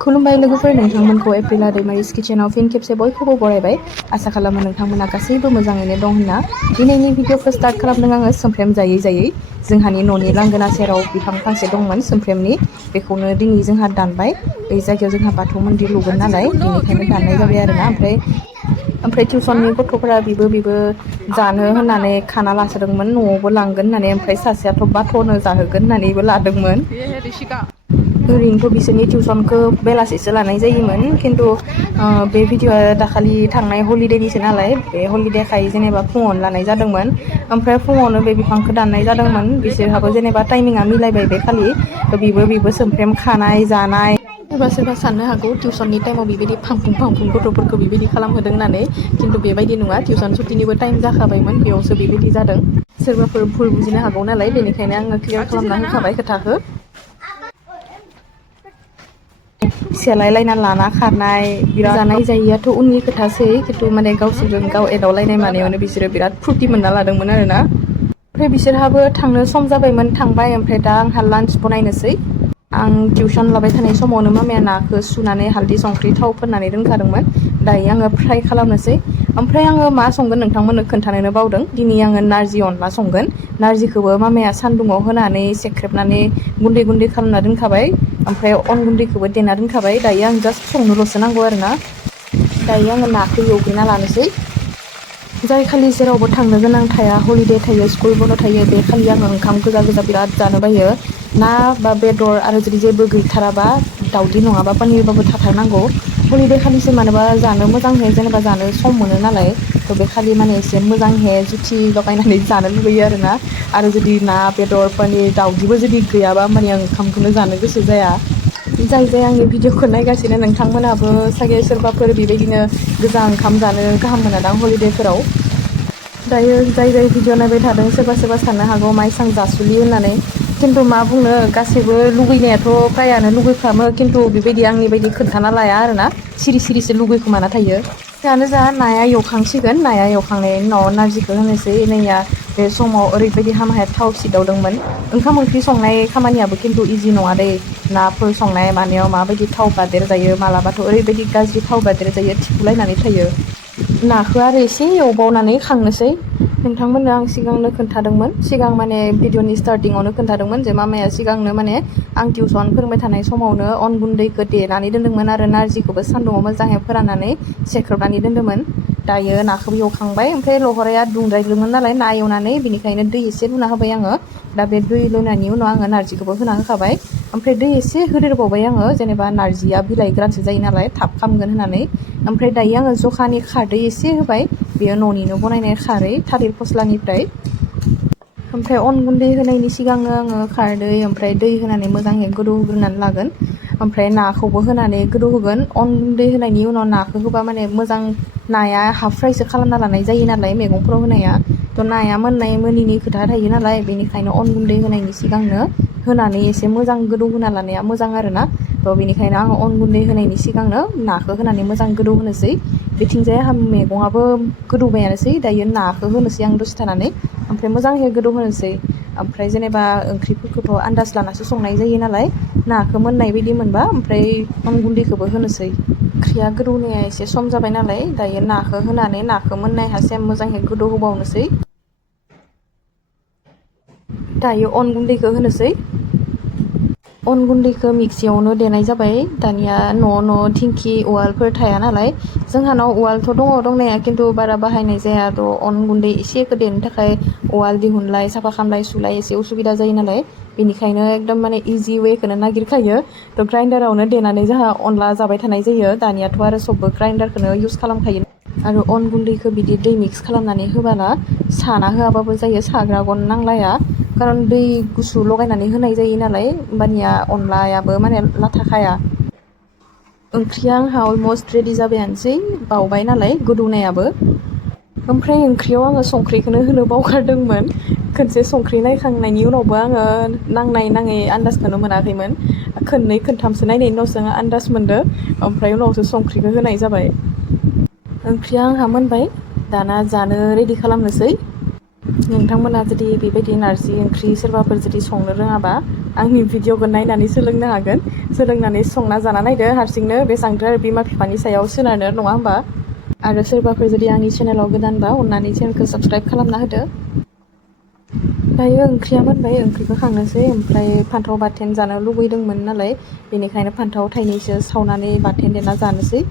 खुलुमबाय लोगोफोर, नोंथांमोनखौ एप्रिल दैमारिस किचेनाव फिन खेबसे बयखौबो बरायबाय। आसा खालामो नोंथांमोना गासैबो मोजाङैनो दं होनना। दिनैनि भिडिअखौ स्टार्ट खालामदों आङो सोमफ्रेम जायै जायै। जोंहानि न'नि लांगोना सेराव बिफां फांसे दंमोन सोमफ्रेमनि, बेखौनो दिनै जोंहा दानबाय। बे जायगायाव जोंहा बाथौ मन्दिर लुगोन नालाय, बेनिखायनो दाननाय जाबाय आरोना। ओमफ्राय टिउसननि गथ'फोरा बिबो जानो होननानै खाना लासोदोंमोन, न'आवबो लांगोन होननानै। ओमफ्राय सासेयाथ' बाथ'नो जाहोगोन होननानैबो लादोंमोन। ओरैनोथ' बिसोरनि टिउसनखौ बेलासिसो लानाय जायोमोन, खिन्थु बे भिडिअआ दाखालि थांनाय हलिडेनिसो नालाय, बे हलिडेखाय जेनेबा फुङावनो लानाय जादोंमोन। ओमफ्राय फुङावनो बे बिफांखौ दाननाय जादोंमोन। बिसोरहाबो जेनेबा टाइमिंआ मिलायबाय बे खालि। बिबो सोमफ्रेम खानाय जानाय। सोरबा साननो हागौ टिउसननि टाइमाव बेबायदि फांफुं गथ'फोरखौ बेबायदि खालामहोदों होननानै, खिन्थु बेबायदि नङा। टिउसन सुटिनिबो टाइम जाखाबायमोन, बेयावसो बेबायदि जादों। सोरबाफोर भुल बुजिनो हागौ नालाय, बेनिखायनो आङो क्लियार खालामना होखाबाय खोथाखौ। सेलायलायना लाना खारनाय, बिराद जानाय जायैयाथ' उननि खोथासै, खिन्थु माने गावसोरजों गाव एदावलायनाय मानायावनो बिसोरो बिराद फुरथि मोनना लादोंमोन आरोना। ओमफ्राय बिसोरहाबो थांनो सम जाबायमोन, थांबाय। ओमफ्राय दा आंहा लान्च बनायनोसै। आं टिउसन लाबाय थानाय समावनो मामाया नाखौ सुनानै हालदै संख्रि थाव फोननानै दोनखादोंमोन। दायो आङो फ्राय खालामनोसै। ओमफ्राय आङो मा संगोन नोंथांमोननो खोन्थानोनो बावदों। दिनै आङो नारजि अनला संगोन। नारजिखौबो मामाया सान्दुङाव होनानै सेख्रेबनानै गुन्दै खालामना दोनखाबाय। ओमफ्राय अन गुन्दैखौबो देना दोनखाबाय। दायो आं जास्ट संनोल'सो नांगौ आरोना। दायो आङो नाखौ एवग्रोना लानोसै। जाय खालि जेरावबो थांनो गोनां थाया, हलिडे थायो, स्कुल बन्द' थायो, बे खालि आङो ओंखाम गोजा बिराद जानो बायो। ना बा बेदर आरो जुदि जेबो गैथाराबा, दाउदै नङाबा पनिरबाबो थाथारनांगौ। हलिडे खालिसो मानोबा जानो मोजांहै, जेनेबा जानो सम मोनो नालाय। थ' बे खालि माने एसे मोजांहे जुथि लगायनानै जानो लुगैयो आरोना। आरो जुदि ना बेदर पनिर दाउदैबो जुदि गैयाबा, माने आं ओंखामखौनो जानो गोसो जाया। जाय आंनि भिडिअखौ नायगासिनो, नोंथांमोनाबो सागे सोरबाफोर बेबायदिनो गोजा ओंखाम जानो गाहाम मोनादां हलिडेफोराव। दायो जाय भिडिअ नायबाय थादों, सोरबा साननो हागौ मा एसां जासुलि होननानै। खिन्थु मा बुंनो, गासैबो लुगैनायाथ' फ्रायानो लुगैफ्रामो, खिन्थु बेबायदि आंनि बायदि खोन्थाना लाया आरोना। सिरिसो लुगैखोमाना थायो। जानो जा नाया एवखांसिगोन। नाया एवखांनायनि उनाव नारजिखौ होनोसै। नैया बे समाव ओरैबायदि हामाया थाव सिदावदोंमोन। ओंखाम ओंख्रि संनाय खामानियाबो खिन्थु इजि नङा दै। नाफोर संनाय मानायाव माबायदि थाव बादेर जायो, मालाबाथ' ओरैबायदि गाज्रि थाव बादेर जायो, थिफुलायनानै थायो। नाखौ आरो एसे एवबावनानै खांनोसै। नोंथांमोननो आं सिगांनो खोन्थादोंमोन, सिगां माने भिडिअनि स्टार्टिङावनो खोन्थादोंमोन जे मामाया सिगांनो माने आं टिउसन फोरोंबाय थानाय समावनो अन गुन्दैखौ देनानै दोन्दोंमोन आरो नारजिखौबो सान्दुङाव मोजाङै फोराननानै सेख्रेबनानै दोन्दोंमोन। दायो नाखौबो एवखांबाय। ओमफ्राय लहराया दुंद्रायदोंमोन नालाय ना एवनानै, बेनिखायनो दै एसे लुना होबाय आङो। दा बे दै लुनायनि उनाव आङो नारजिखौबो होना होखाबाय। ओमफ्राय दै एसे होदेरबावबाय आङो, जेनेबा नारजिया बिलाइ गोरानसो जायो नालाय, थाब खामगोन होननानै। ओमफ्राय दायो आङो जखानि खारदै एसे होबाय। बेयो न'निनो बनायनाय खारै, थालिर फस्लानिफ्राय। ओमफ्राय अन गुन्दै होनायनि सिगांनो आङो खारदै ओमफ्राय दै होनानै मोजाङै गोदौ होग्रोनानै लागोन। ओमफ्राय नाखौबो होनानै गोदौ होगोन। अन गुन्दै होनायनि उनाव नाखौ होबा माने मोजां, नाया हाफ फ्रायसो खालामना लानाय जायो नालाय मैगंफोराव होनाया। थ' नाया मोननाय मोनिनि खोथा थायो नालाय, बेनिखायनो अन गुन्दै होनायनि सिगांनो होनानै एसे मोजां गोदौ होना लानाया मोजां आरोना। थ' बेनिखायनो आङो अन गुन्दै होनायनि सिगांनो नाखौ होनानै मोजां गोदौ होनोसै। बेथिंजाय आंहा मैगङाबो गोदौबायानोसै। दायो नाखौ होनोसै आं दसे थानानै। ओमफ्राय मोजाङै गोदौ होनोसै। ओमफ्राय जेनेबा ओंख्रिफोरखौथ' आन्दाज लानासो संनाय जायो नालाय, नाखौ मोननाय बायदि मोनबा ओमफ्राय अन गुन्दैखौबो होनोसै। ओंख्रिया गोदौनाया एसे सम जाबाय नालाय, दायो नाखौ होनानै नाखौ मोननाय हासिम मोजाङै गोदौ होबावनोसै। दायो अन गुन्दैखौ होनोसै। अन गुन्दैखौ मिक्सियावनो देनाय जाबाय। दानिया न' थिंखि उवालफोर थाया नालाय, जोंहानाव उवालथ' दङ दंनाया, खिन्थु बारा बाहायनाय जाया। थ' अन गुन्दै एसेखौ देनो थाखाय उवाल दिहुनलाय, साफा खालामलाय, सुलाय एसे उसुबिदा जायो नालाय, बेनिखायनो एकदम माने इजि वेखौनो नागिरखायो। थ' ग्राइन्डारावनो देनानै जोंहा अनला जाबाय थानाय जायो। दानियाथ' आरो सबबो ग्राइन्डारखौनो इउस खालामखायो। आरो अन गुन्दैखौ बिदि दै मिक्स खालामनानै होबाला साना होआबाबो जायो, साग्रा गन नांलाया। खारन दै गुसु लगायनानै होनाय जायो नालाय, होमबानिया अनलायाबो माने लाथा खाया। ओंख्रिया आंहा अलमस्ट रेडि जाबायानोसै, बावबाय नालाय गोदौनायाबो। ओमफ्राय ओंख्रियाव आङो संख्रिखौनो होनो बावगारदोंमोन। खनसे संख्रि नायखांनायनि उनावबो आङो नांनाय नाङै आन्दाजखौनो मोनाखैमोन। खननै खनथामसो नायनायनि उनावसो आङो आन्दाज मोनदो। ओमफ्राय उनावसो संख्रिखौ होनाय जाबाय। ओंख्रिया आंहा मोनबाय। दाना जानो रेडि खालामनोसै। नोंथांमोना जुदि बेबायदि नारजि ओंख्रि सोरबाफोर जुदि संनो रोङाबा, आंनि भिडिअखौ नायनानै सोलोंनो हागोन सोलोंनानै संना जाना नायदो हारसिंनो बेसांथो बिमा बिफानि सायाव सोनारनो नङा होमबा आरो सोरबाफोर जुदि आंनि चेनेलाव गोदानबा अननानै चेनेलखौ साबस्क्राइब खालामना होदो दायो ओंख्रिया मोनबाय ओंख्रिखौ खांनोसै ओमफ्राय फान्थाव बाथोन जानो लुबैदोंमोन नालाय बेनिखायनो फान्थाव थाइनैसो सावनानै बाथोन देना जानोसै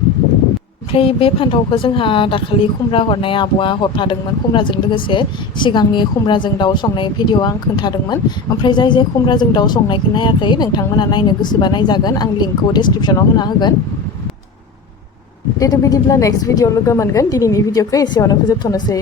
ओमफ्राय बे फान्थावखौ जोंहा दाखालि खुमब्रा हरनाय आब'आ हरफादोंमोन खुमब्राजों लोगोसे सिगांनि खुमब्राजों दाउ संनाय भिडिअ आं खोन्थादोंमोन ओमफ्राय जाय खुमब्राजों दाउ संनायखौ नायाखै नोंथांमोना नायनो गोसोबा नायजागोन आं लिंकखौ डिसक्रिपसनाव होना होगोन दे बिदिब्ला नेक्स्ट भिडिअ लोगो मोनगोन दिनैनि भिडिअखौ एसेयावनो फोजोबथ'नोसै